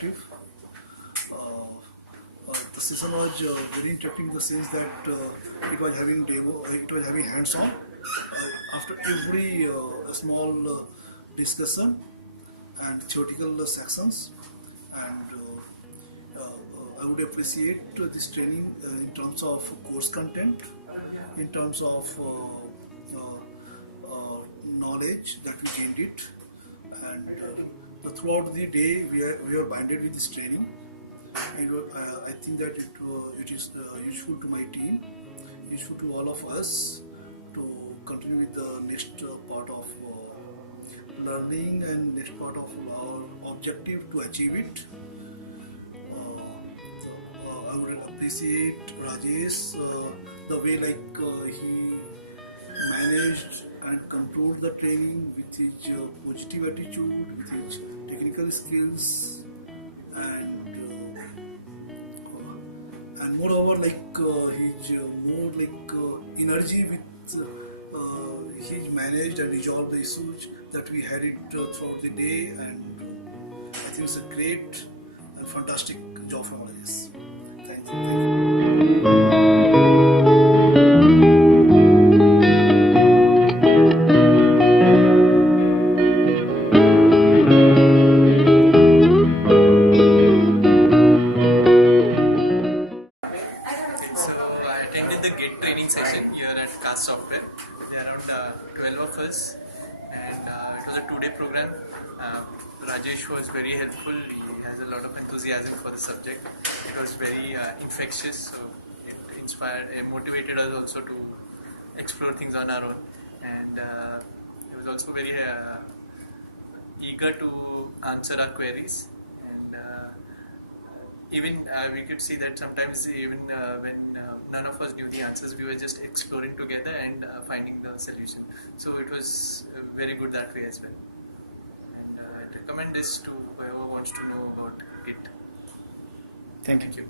interactive. The session was very interactive in the sense that it was having demo, it was having hands-on. After every small discussion and theoretical sections, and I would appreciate this training in terms of course content, in terms of knowledge that we gained it, and throughout the day we are binded with this training. And I think that it is useful to my team, useful to all of us to continue with the next part of learning and next part of our objective to achieve it. I would appreciate Rajesh the way he managed and controlled the training with his positive attitude, with his technical skills, and moreover his more energy with he managed and resolved the issues that we had it throughout the day, and I think it's a great and fantastic job from Rajesh. Thank you. Training session here at Cast Software. There are around 12 of us, and it was a 2-day program. Rajesh was very helpful. He has a lot of enthusiasm for the subject. It was very infectious, so it motivated us also to explore things on our own, and he was also very eager to answer our queries. Even we could see that sometimes even when none of us knew the answers, we were just exploring together and finding the solution. So it was very good that way as well. And I recommend this to whoever wants to know about Git. Thank you.